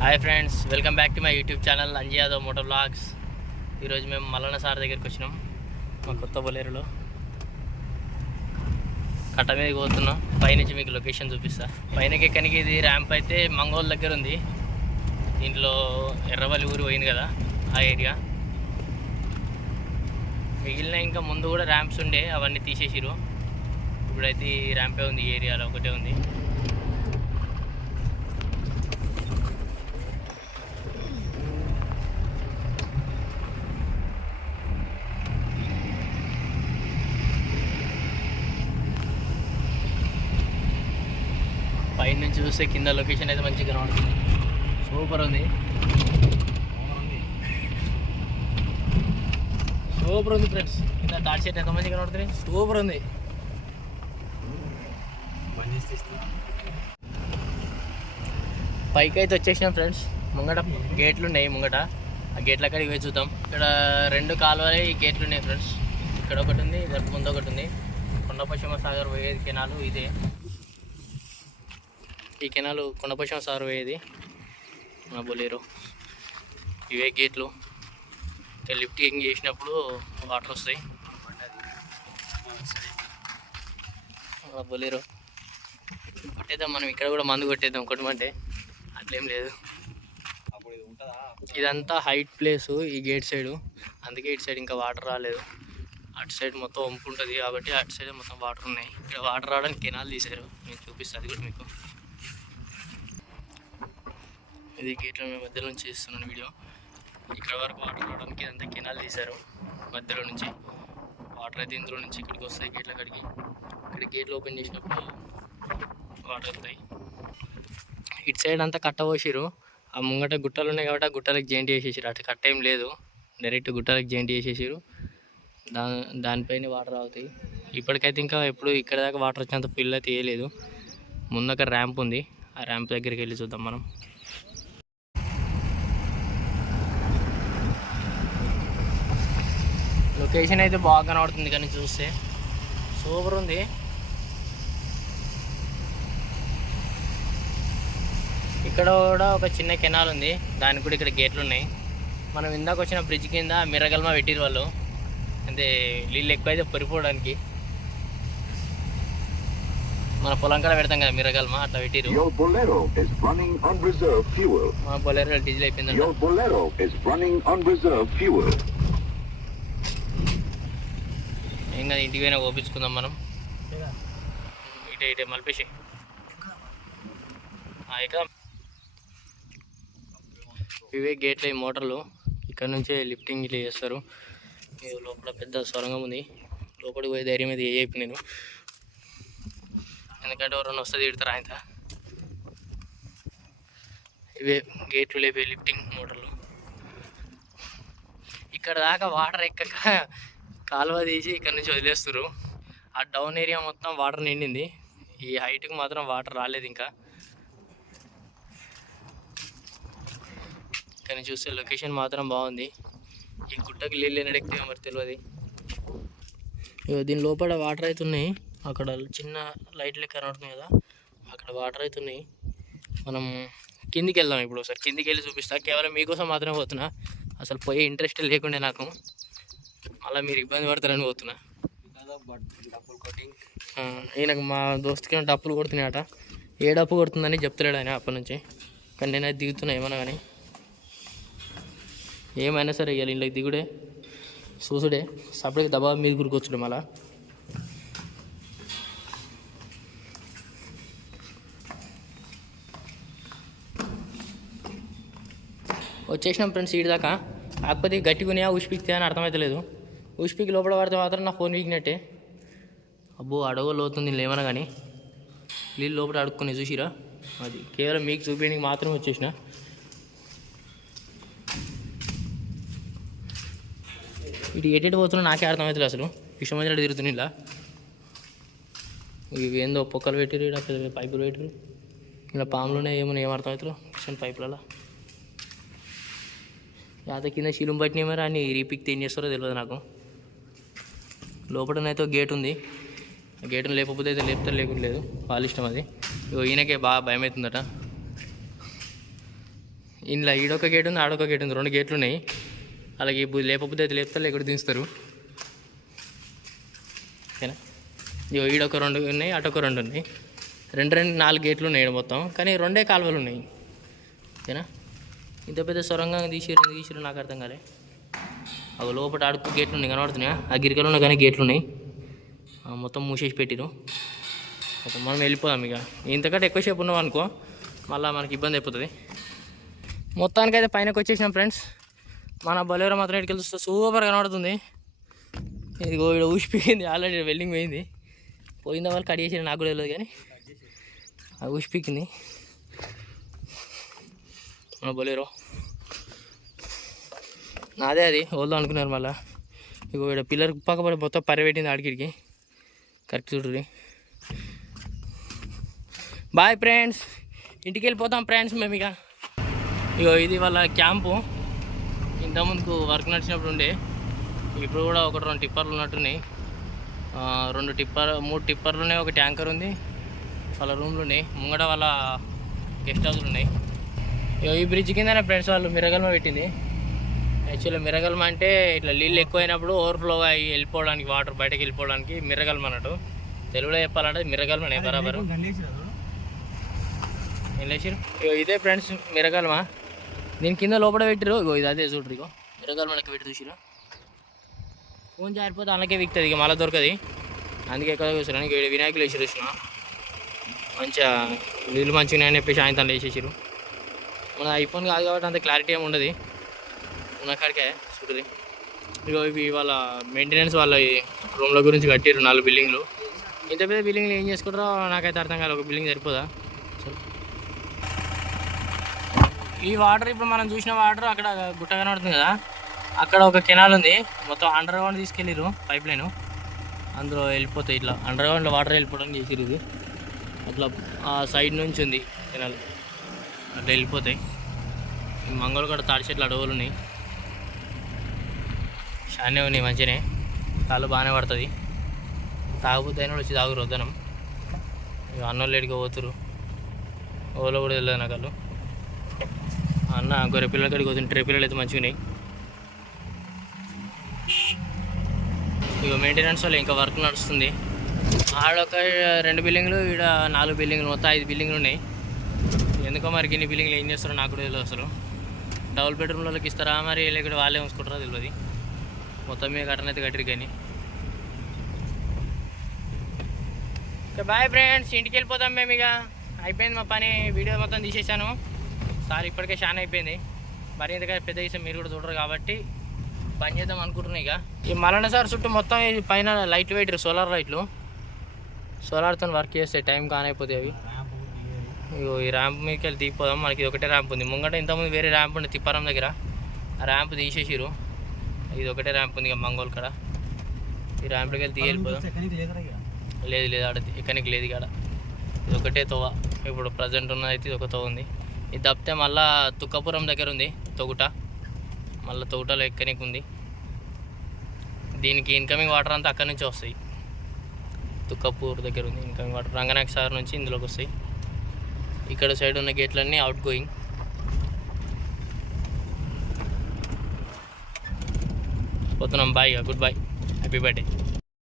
Hi friends, welcome back to my YouTube channel Anji Yadav moto vlogs. ఈరోజు మేము Mallanna sir దగ్గరికి వచ్చినాం. మా కొత్త బొలేరులో కట్ట మీదకి పోతున్నాం. పైనుంచి మీకు లొకేషన్ చూపిస్తా. పైనకి ఎక్కడికి ఇది ర్యాంప్ అయితే మంగోల్ దగ్గర ఉంది. దీంట్లో ఎర్రవల్లి ఊరు పోయింది కదా, ఆ ఏరియా. మిగిలిన ఇంకా ముందు కూడా ర్యాంప్స్ ఉండే, అవన్నీ తీసేసిరు. ఇప్పుడైతే ఈ ర్యాంపే ఉంది, ఈ ఏరియాలో ఒకటే ఉంది. పైన నుంచి చూస్తే కింద లొకేషన్ అయితే మంచిగా కనబడుతుంది. సూపర్ ఉంది, సూపర్ ఉంది ఫ్రెండ్స్. కింద డాట్ షెట్ ఎంత మంచిగా కనబడుతుంది, సూపర్ ఉంది. పైకి అయితే వచ్చేసినాం ఫ్రెండ్స్. ముంగట గేట్లు ఉన్నాయి, ముంగట ఆ గేట్ల కాడికి పోయి చూద్దాం. ఇక్కడ 2 కాలువలు ఈ గేట్లు ఉన్నాయి ఫ్రెండ్స్. ఇక్కడ ఒకటి ఉంది, దాని ముందు ఒకటి ఉంది. కొండపశ్చిమ సాగర్ పోయేది కెనాలు ఇదే. ఈ కెనాలు కొండపశ్చిమ సాగర్ పోయేది మన బొలేరో. ఇవే గేట్లు. లిఫ్టింగ్ చేసినప్పుడు వాటర్ వస్తాయి. మన బొలేరో కొట్టేద్దాం మనం. ఇక్కడ కూడా మందు కొట్టేద్దాం కొట్టమంటే, అట్లేం లేదు. ఇదంతా హైట్ ప్లేసు ఈ గేట్ సైడు, అందుకే ఇటు సైడ్ ఇంకా వాటర్ రాలేదు. అటు సైడ్ మొత్తం వంపు ఉంటుంది కాబట్టి అటు సైడ్ మొత్తం వాటర్ ఉన్నాయి. ఇక్కడ వాటర్ రావడానికి కెనాల్ తీశారు, మీకు చూపిస్తుంది అది కూడా మీకు. ఇది గేట్ల మధ్యలో నుంచి చేస్తున్నాను వీడియో. ఇక్కడ వరకు వాటర్ రావడానికి ఇదంతా కెనాల్ తీశారు మధ్యలో నుంచి. వాటర్ అయితే ఇందులో నుంచి ఇక్కడికి వస్తాయి గేట్ల కాడికి. ఇక్కడ గేట్లు ఓపెన్ చేసినప్పుడు వాటర్ వెళ్తాయి. ఇటు సైడ్ అంతా కట్ట పోసిరు. ఆ ముంగట గుట్టలు ఉన్నాయి కాబట్టి ఆ గుట్టలకు జాయింట్ చేసేసారు. అటు కట్ట ఏం లేదు, డైరెక్ట్ గుట్టలకు జాయింట్ చేసేసారు. దానిపైన వాటర్ అవుతాయి. ఇప్పటికైతే ఇంకా ఎప్పుడు ఇక్కడ దాకా వాటర్ వచ్చేంత ఫిల్ అయితే వేయలేదు. ముందక ర్యాంప్ ఉంది, ఆ ర్యాంప్ దగ్గరికి వెళ్ళి చూద్దాం మనం. లొకేషన్ అయితే బాగా కనబడుతుంది కానీ చూస్తే సూపర్ ఉంది. ఇక్కడ కూడా ఒక చిన్న కెనాల్ ఉంది, దానికి కూడా ఇక్కడ గేట్లు ఉన్నాయి. మనం ఇందాక వచ్చిన బ్రిడ్జ్ కింద మిర్రగల్మ పెట్టిరు వాళ్ళు, అంటే నీళ్ళు ఎక్కువైతే పరిపోవడానికి. మన పొలం కాడ పెడతాం కదా మిర్రగల్మ, అట్లా పెట్టిరు. మన బొలెరో డీజిల్ అయిపోయిందంట. ఏం కదా, ఇంటికి పోయినా ఓపించుకుందాం మనం. ఇటే మలిపేసి ఇక ఇవే గేట్లు, ఈ మోటార్లు. ఇక్కడ నుంచే లిఫ్టింగ్ ఇట్లా చేస్తారు. లోపల పెద్ద సొరంగం ఉంది, లోపలికి పోయే ధైర్యం అయితే చెప్పి నేను, ఎందుకంటే ఎవరైనా వస్తుంది తిడతారు ఆయన. ఇవే గేట్లు లేపే లిఫ్టింగ్ మోటార్లు. ఇక్కడ దాకా వాటర్ ఎక్కక కాలువ తీసి ఇక్కడ నుంచి వదిలేస్తారు. ఆ డౌన్ ఏరియా మొత్తం వాటర్ నిండింది, ఈ హైట్కి మాత్రం వాటర్ రాలేదు ఇంకా. ఇక్కడ చూస్తే లొకేషన్ మాత్రం బాగుంది. ఈ గుట్టకి నీళ్ళు ఎన్నడెక్కితే మరి తెలియదు. దీని లోపల వాటర్ అయితే ఉన్నాయి. అక్కడ చిన్న లైట్ లెక్క కనబడుతుంది కదా, అక్కడ వాటర్ అయితే ఉన్నాయి. మనం కిందికి వెళ్దాం ఇప్పుడు. ఒకసారి కిందికి వెళ్ళి చూపిస్తా. కేవలం మీకోసం మాత్రమే పోతున్నా, అసలు పోయే ఇంట్రెస్ట్ లేకుండే నాకు. అలా మీరు ఇబ్బంది పడతారని పోతున్నా. ఈయనకు మా దోస్తుకి డప్పులు కొడుతున్నాయట. ఏ డప్పు కొడుతుందని చెప్తలేడు ఆయన అప్పటి నుంచి. కానీ నేనైతే దిగుతున్నా ఏమన్నా కానీ. ఏమైనా సరే ఇవ్వాలి ఇంట్లోకి దిగుడే చూసుడే, సపరేట్గా దబా మీద గురికొచ్చుడు. మళ్ళా వచ్చేసినాం ఫ్రెండ్స్ ఈడి దాకా. కాకపోతే గట్టిగునియా ఉష్పిక్తే అని అర్థమవుతలేదు. ఉష్పిక్ లోపల పడితే మాత్రం నా ఫోన్ వీకినట్టే. అబ్బో అడగో లోతుంది ఏమన్నా కానీ, నీళ్ళు లోపల అడుక్కుని చూసిరా. అది కేవలం మీకు చూపించడానికి మాత్రమే వచ్చేసిన. ఇటు ఎటు పోతున్నా నాకే అర్థమవుతుంది అసలు. విషయం మధ్యలో తిరుగుతుంది ఇలా. ఇవి ఏందో పొక్కలు పెట్టిరు, ఇక్కడ పైపులు పెట్టిరు. ఇలా పాములునే ఏమన్నా ఏమర్థమవుతారు కిషన్ పైపులలో. యాత కింద శిలుం పట్టినాయి మరి అని రీపిక్తే ఏం చేస్తారో తెలియదు నాకు. లోపలనైతే గేట్ ఉంది, గేటును లేకపోతే అయితే లేపుతారు, లేకుండా లేదు, వాళ్ళ ఇష్టం అది. ఈయనకే బాగా భయం అవుతుందట. ఇంట్లో ఈడొక గేట్ ఉంది, ఆడొక గేట్ ఉంది, 2 గేట్లు ఉన్నాయి. అలాగే లేపబుద్ధి అయితే లేపుతారు, లేకపోతే దించుతారు. ఓకేనా? ఇగో ఈడొక 2 ఉన్నాయి, అటొక 2 ఉన్నాయి. 4 గేట్లు ఉన్నాయి మొత్తం, కానీ 2 కాలువలు ఉన్నాయి. ఓకేనా? ఇంత పెద్ద సొరంగం తీసిరు నాకు అర్థం కాలే. అవి లోపల ఆడుకు గేట్లు ఉన్నాయి కనబడుతున్నాయా? ఆ గిరికలు ఉన్నాయి కానీ గేట్లు ఉన్నాయి, మొత్తం మూసేసి పెట్టిరు. ఓకే, మనం వెళ్ళిపోదాం. ఇక ఇంతకంటే ఎక్కువసేపు ఉన్నాం అనుకో మళ్ళీ మనకి ఇబ్బంది అయిపోతుంది. మొత్తానికైతే పైనకి వచ్చేసినాం ఫ్రెండ్స్. మన బొలేరో మాత్రం ఇక్కడికి వెళ్తే సూపర్ కనబడుతుంది. ఇదిగో ఇక్కడ ఊసిపోయింది, ఆల్రెడీ వెల్డింగ్ పోయిందా వాళ్ళు కట్ చేసి నాకు కూడా తెలియదు, కానీ అది ఊసిపోయింది మన బొలేరో. నాదే అది వద్దాం అనుకున్నారు. మళ్ళీ ఇగో ఇక్కడ పిల్లర్ పక్కపడి మొత్తం పరిపెట్టింది ఆడికిడికి. కరెక్ట్ చూడ్రి. బాయ్ ఫ్రెండ్స్, ఇంటికి వెళ్ళిపోతాం ఫ్రెండ్స్ మేము. ఇగో ఇది వాళ్ళ క్యాంపు. ఇంతకుముందుకు వర్క్ నడిచినప్పుడు ఉండే, ఇప్పుడు కూడా 1-2 టిప్పర్లు ఉన్నట్టున్నాయి. 3 టిప్పర్లు ఉన్నాయి, 1 ట్యాంకర్ ఉంది. వాళ్ళ రూమ్లు ఉన్నాయి, ముంగట వాళ్ళ గెస్ట్ హౌస్లు ఉన్నాయి. ఈ బ్రిడ్జ్ కిందనే ఫ్రెండ్స్ వాళ్ళు మిరగల్మ పెట్టింది. యాక్చువల్లీ మిరగల్మ అంటే ఇట్లా నీళ్ళు ఎక్కువైనప్పుడు ఓవర్ఫ్లోగా వెళ్ళిపోవడానికి, వాటర్ బయటకు వెళ్ళిపోవడానికి మిరగల్మ అన్నట్టు. తెలుగులో చెప్పాలంటే మిరగల్మనే బరాబరు. ఏం లేచారు? ఇదే ఫ్రెండ్స్ మిరగల్మ. దీని కింద లోపల పెట్టిరు. ఇగో ఇది అదే చూడరు. ఇగో మిరగల్మకి పెట్టి చూసిరు. ఫోన్ జారిపోతే అందుకే విక్తుంది, ఇక మళ్ళీ దొరకది. అందుకే ఎక్కడ చూసారు. ఇక వినాయకులు వేసి చూసిన మంచిగా నీళ్ళు మంచిగా అని చెప్పేసి సాయంత్రం వేసేసారు. మన ఐఫోన్ కాదు కాబట్టి అంత క్లారిటీ ఏమి ఉండదు ఉన్న కాడికే చూడది. ఇగో ఇవి వాళ్ళ మెయింటెనెన్స్ వాళ్ళ రూమ్ల గురించి కట్టిరు 4 బిల్డింగ్లు. ఇంత పెద్ద బిల్డింగ్లు ఏం చేసుకుంటారో నాకైతే అర్థం కాదు. ఒక బిల్డింగ్ సరిపోదా? ఈ వాటర్ ఇప్పుడు మనం చూసిన వాటర్ అక్కడ గుట్ట కనబడుతుంది కదా, అక్కడ ఒక కెనాల్ ఉంది. మొత్తం అండర్ గ్రౌండ్ తీసుకెళ్ళిరు, పైప్ లైన్. అందులో వెళ్ళిపోతాయి. ఇట్లా అండర్ గ్రౌండ్లో వాటర్ వెళ్ళిపోవడానికి చేసిరు. ఇది అట్లా ఆ సైడ్ నుంచి ఉంది కెనాల్, అట్లా వెళ్ళిపోతాయి. మంగళ కూడా తాడి చెట్లు అడవులు ఉన్నాయి, చాలా ఉన్నాయి. మంచిగానే కాళ్ళు బాగానే పడుతుంది. తాగుబోతే అయినా వచ్చి తాగురు వద్దనం. ఇక అన్నోళ్ళు లేడిగా పోతురు, ఓలో కూడా వెళ్ళదు నాకు. వాళ్ళు అన్న గొర్రె పిల్లల కాడికి పోతుంది. ట్రే పిల్లలు అయితే మంచిగా ఉన్నాయి. ఇక మెయింటెనెన్స్ వాళ్ళు ఇంకా వర్క్ నడుస్తుంది. ఆడొక 2 బిల్డింగ్లు, ఈడ 4 బిల్డింగ్లు, మొత్తం 5 బిల్డింగ్లు ఉన్నాయి. ఎందుకో మరి ఇన్ని బిల్డింగ్లు ఏం చేస్తారో నాకు కూడా తెలియదు. అసలు డబుల్ బెడ్రూమ్లకి ఇస్తారా మరి, లేకపోతే వాళ్ళే ఉంచుకుంటారా తెలియదు. మొత్తం మీద కట్టనైతే కట్టిరు. కానీ బాయ్ ఫ్రెండ్స్, ఇంటికి వెళ్ళిపోతాం మేము. ఇక అయిపోయింది మా పని. వీడియో మొత్తం తీసేసాను సార్, ఇప్పటికే చాలా అయిపోయింది. మరి ఇంతగా పెద్ద విషయం మీరు కూడా చూడరు కాబట్టి పని చేద్దాం అనుకుంటున్నాయి. ఇక ఈ మలన సార్ చుట్టూ మొత్తం ఇది పైన లైట్లు పెట్టారు, సోలార్ లైట్లు. సోలార్తో వర్క్ చేస్తే టైం కానైపోతాయి అవి. ఇగో ఈ ర్యాంప్ మీదకి వెళ్ళి తీపోదాం. మనకి ఇది ఒకటే ర్యాంప్ ఉంది. ముంగట ఇంతకుముందు వేరే ర్యాంప్ ఉంది తిప్పారం దగ్గర, ఆ ర్యాంప్ తీసేసిరు. ఇది ఒకటే ర్యాంప్ ఉంది ఇక మంగోల్ కాడ. ఈ ర్యాంప్లోకి వెళ్ళి తీయలిపోదాం. లేదు ఆడ ఎక్కడికి లేదు ఇక్కడ. ఇది ఒకటే తోవ ఇప్పుడు ప్రజెంట్ ఉన్నది. అయితే ఇది ఒక తోవ ఉంది. ఇది తప్పితే మళ్ళీ తుక్కపురం దగ్గర ఉంది తొగుట, మళ్ళీ తొగుటలో ఎక్కనికి ఉంది. దీనికి ఇన్కమింగ్ వాటర్ అంతా అక్కడి నుంచి వస్తాయి. తుక్కపూర్ దగ్గర ఉంది ఇన్కమింగ్ వాటర్. రంగనాయక సాగర్ నుంచి ఇందులోకి వస్తాయి. ఇక్కడ సైడ్ ఉన్న గేట్లన్నీ అవుట్ గోయింగ్. పోతున్నాం. Bye, good bye, happy birthday.